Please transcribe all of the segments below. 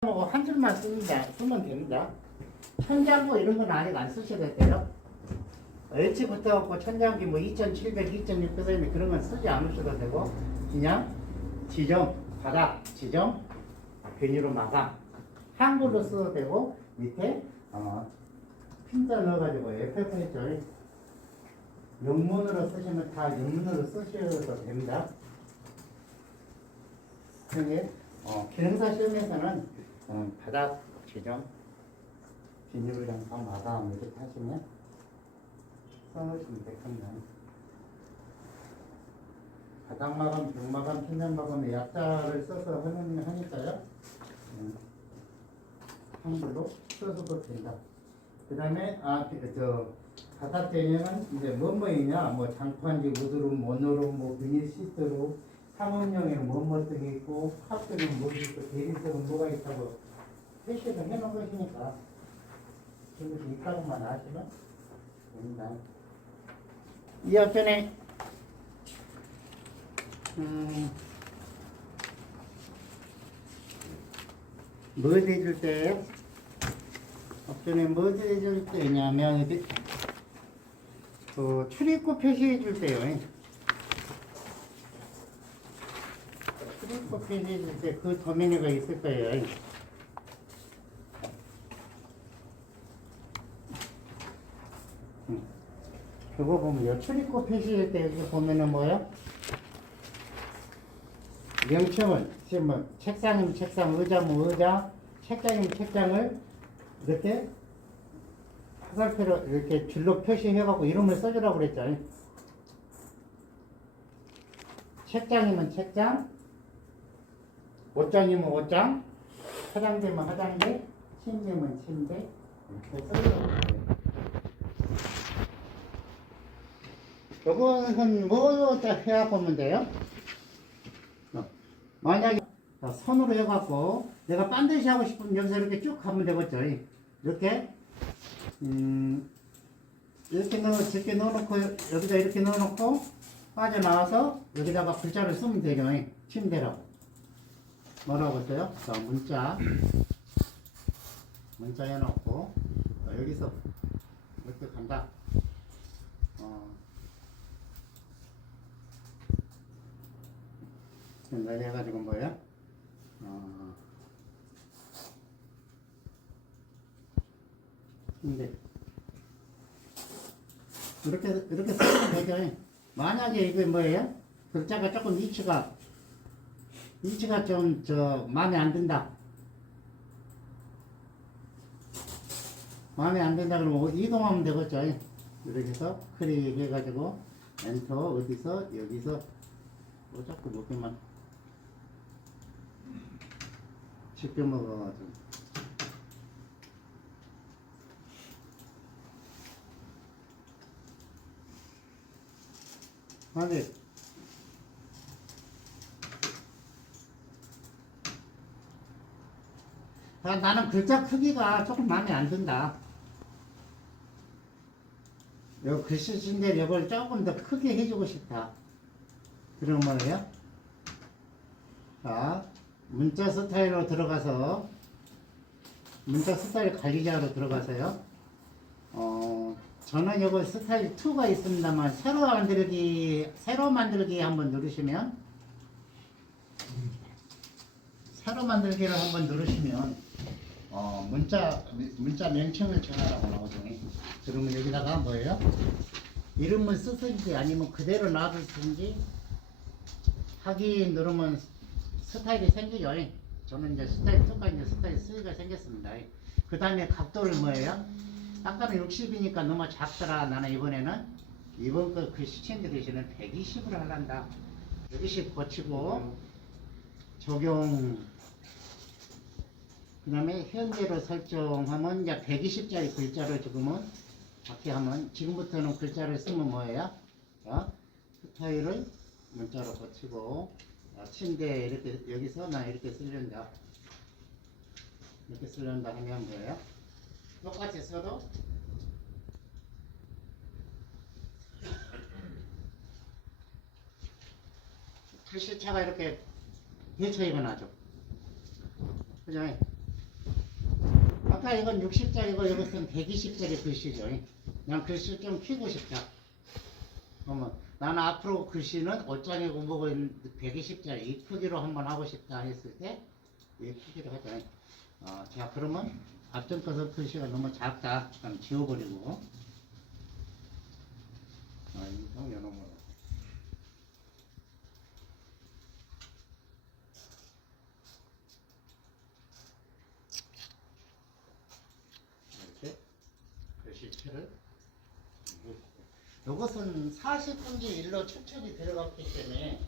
뭐한 줄만 씁니다. 쓰면 됩니다. 천장고 이런 건 아직 안 쓰셔도 돼요. H부터 갖고 천장기 뭐 2700, 2600 그런 건 쓰지 않으셔도 되고 그냥 지정, 바닥, 지정, 비닐로 마감 한글로 써도 되고 밑에 어, 핀자 넣어가지고 FF 했죠. 영문으로 쓰시면 다 영문으로 쓰셔도 됩니다. 근데 어, 기능사 시험에서는 어, 바닥 비닐이랑 다 마감 이렇게 하시면 써놓으시면 되겠습니다. 바닥 마감, 벽 마감, 천장 마감에 약자를 써서 하는 하니까요. 음, 한글로 써서도 된다. 그 다음에 아, 그, 저 바닥 재료는 이제 뭐뭐이냐, 뭐 장판지, 우드룸, 모노룸, 뭐 비닐 시트로 상업용에는 등이 있고 학교는 뭐 있고 대리석은 뭐가 있다고 표시를 해놓은 것이니까 그것이 있다고만 아시면 됩니다. 이 앞전에 음, 뭐 해줄 때예요? 앞전에 뭐 해줄 때냐면 그 출입구 표시해 줄 때요. 줄때그 도면이가 있을 거예요. 음. 그거 보면요. 출입구 표시할 때 여기 보면은 뭐요? 명칭은 지금 뭐 책상이면 책상, 의자면 의자, 책장이면 책장을 이렇게 화살표로 이렇게 줄로 표시해갖고 이름을 써주라고 그랬죠. 책장이면 책장, 옷장이면 옷장, 화장대면 화장대, 침대면 침대 이렇게 그랬어요. 요거는 뭐 해야 보면 돼요? 어, 만약에 자, 손으로 해갖고 내가 반드시 하고 싶으면 여기서 이렇게 쭉 가면 되겠죠. 이렇게 음, 이렇게 넣어 적게 넣어놓고 여기다 이렇게 넣어놓고 빠져나와서 여기다가 글자를 쓰면 되죠. 침대라고 뭐라고 써요? 자 문자 문자 해놓고 자, 여기서 이렇게 간다. 어. 연달이 해가지고 뭐야? 어. 근데 이렇게 이렇게 쓰면 되죠. 만약에 이게 뭐예요? 글자가 조금 위치가 위치가 좀 저 마음에 안 든다. 마음에 안 든다 그러면 이동하면 되겠죠. 이렇게 해서 클릭 해가지고 엔터 어디서 여기서 뭐 자꾸 먹기만 쉽게 먹어가지고 아니 아, 나는 글자 크기가 조금 마음에 안 든다. 요 글씨 쓴데 이걸 조금 더 크게 해주고 싶다. 그런 거예요. 자, 문자 스타일로 들어가서 문자 스타일 관리자로 들어가서요. 어, 저는 이거 스타일 2가 있습니다만 새로 만들기 새로 만들기 한번 누르시면 새로 만들기를 한번 누르시면 어, 문자 문자 명칭을 정하라고 나오더니 그러면 여기다가 뭐예요? 이름을 쓰든지 아니면 그대로 놔두든지 하기 누르면 스타일이 생기죠. 저는 이제 스타일 2가 이제 스타일 3가 생겼습니다. 그 다음에 각도를 뭐예요? 아까는 60이니까 너무 작더라. 나는 이번에는 이번 거 글씨 체인지 대신에 120으로 하란다. 120 고치고 적용 그 다음에 현재로 설정하면 이제 120짜리 글자를 지금은 밖에 하면 지금부터는 글자를 쓰면 뭐예요? 자, 스타일을 문자로 고치고 자, 침대 이렇게 여기서 나 이렇게 쓰려다 이렇게 쓰려다 하면 뭐예요? 똑같이 써도 글씨차가 이렇게 해처리가 나죠. 그죠? 아까 이건 60짜리고 이것은 120짜리 글씨죠. 난 글씨 좀 키고 싶다. 그러면 나는 앞으로 글씨는 5장에 공부고 120짜리 이 크기로 한번 하고 싶다 했을 때 이 크기로 하자. 어, 자 그러면 앞전 것은 글씨가 너무 작다. 그럼 지워버리고 아, 이거 여놈을 이렇게 글씨체를 이것은 40분지 1로 축척이 들어갔기 때문에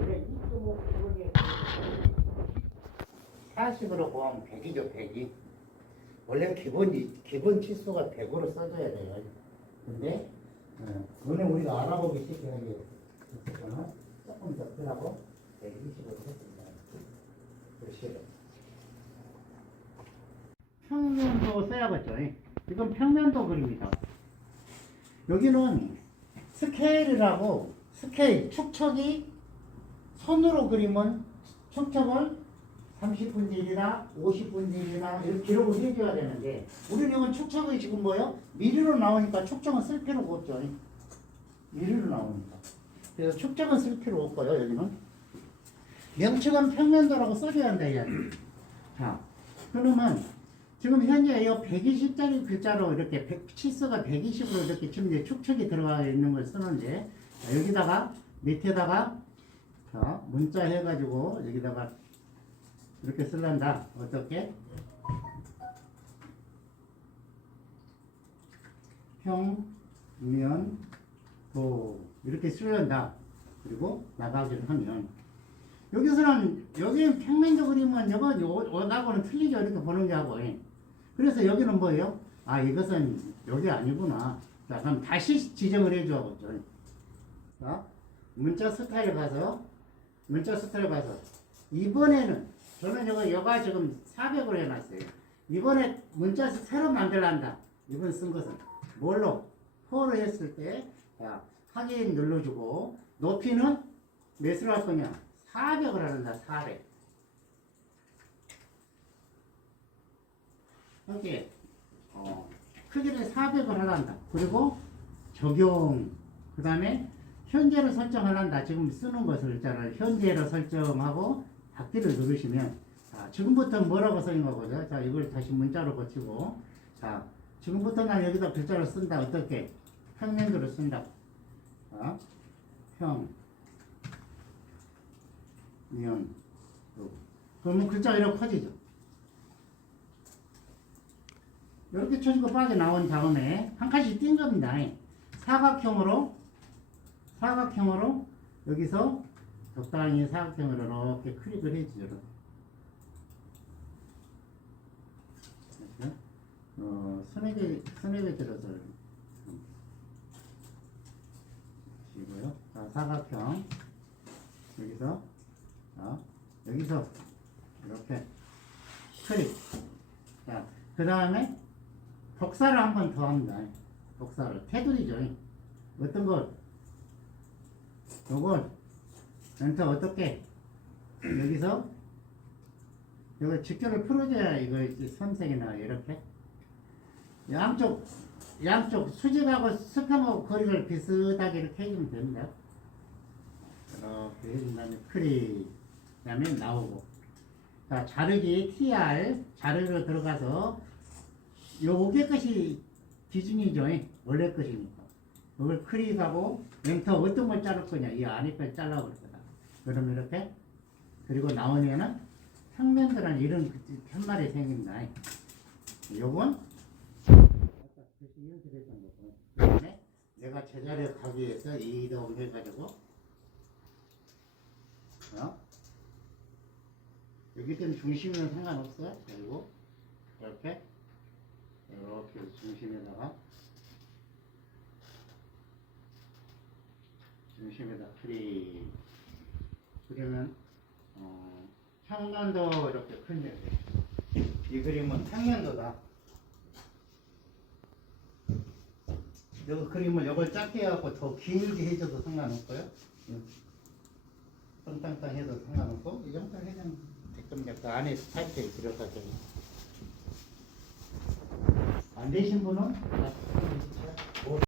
원래 2.5 부분이 40으로 구하면 100이죠 100이. 원래 기본 기본 치수가 100으로 써줘야 돼요. 근데 어, 오늘 우리가 알아보기 쉽게 하기 위해서는 조금 더 크라고 120으로 했습니다. 글씨를 평면도 써야겠죠. 이건 평면도 그립니다 여기는 스케일이라고 스케일 축척이 손으로 그리면 축척을 30분의 1이나 50분의 1이나 이렇게 기록을 해줘야 되는데 우리는 이건 축척이 지금 뭐요? 미리로 나오니까 축척은 쓸 필요가 없죠. 미리로 나오니까. 그래서 축척은 쓸 필요 없고요 여기는. 명칭은 평면도라고 써줘야 한다 자 그러면 지금 현재 이 120짜리 글자로 이렇게 100, 치수가 120으로 이렇게 지금 이제 축척이 들어가 있는 걸 쓰는데 자, 여기다가 밑에다가 자, 문자 해가지고 여기다가 이렇게 쓸란다. 어떻게? 평, 면, 도 이렇게 쓸란다. 그리고 나가기를 하면 여기서는 여기 평면도 그리면 이거 오다고는 틀리죠 이렇게 보는 게 하고 예. 그래서 여기는 뭐예요? 아 이것은 여기 아니구나. 자 그럼 다시 지정을 해줘야겠죠 자 문자 스타일 가서 문자 스타일 가서. 이번에는 저는 이거 여가 지금 400으로 해놨어요. 이번에 문자 새로 만들란다. 이번 쓴 것은 뭘로? 포로 했을 때 자, 확인 눌러주고 높이는 몇으로 할 거냐? 400을 하는다 400 이렇게 어, 크기를 400을 하란다. 그리고 적용 그 다음에 현재를 설정하란다. 지금 쓰는 것을 있잖아요. 현재를 설정하고 닫기를 누르시면 자 지금부터 뭐라고 써있는 거죠? 자 이걸 다시 문자로 고치고 자 지금부터 난 여기다 글자를 쓴다. 어떻게? 평면도를 쓴다. 자, 평 면, 도. 그러면 글자가 이렇게 커지죠. 이렇게 쳐지고 빠져나온 다음에 한 칸씩 띈 겁니다. 사각형으로, 사각형으로 여기서 적당히 사각형으로 이렇게 클릭을 해주죠. 이렇게. 어, 스냅에, 스냅에 들어서 지고요. 자, 사각형. 여기서 자, 여기서 이렇게 클릭. 자, 그 다음에 복사를 한 번 더 합니다. 복사를. 테두리죠. 어떤 걸? 요걸 엔터 어떻게? 여기서 이거 직결을 풀어줘야 이거 이제 선색이나 이렇게 양쪽 양쪽 수직하고 스팸하고 거리를 비슷하게 이렇게 해주면 됩니다. 이렇게 해준 다음에 클릭 그 다음에 나오고 자 자르기 TR 자르기로 들어가서 요게 것이 기준이죠. 원래 것이니까. 이걸 클릭하고 엔터 어떤 걸 자를 거냐. 이 안에 걸 잘라버릴 거다. 그러면 이렇게 그리고 나오면은 평면도란 이런 편말이 생깁니다. 요건 아까 글씨 연습했던 거고 그 다음에 내가 제자리에 가기 위해서 이동 해가지고 어? 여기 좀 중심은 상관없어요. 그리고 이렇게 이렇게 중심에다가 중심에다 프리 그러면 어, 평면도 이렇게 큰데 이 그림은 평면도다. 이 그림을 이걸 짧게 해갖고 더 길게 해줘도 상관없고요. 땅땅땅 해도 상관없고 이 정도 해면 되끔 그 안에 타이트에 들어가죠. 안 되신 분은? 다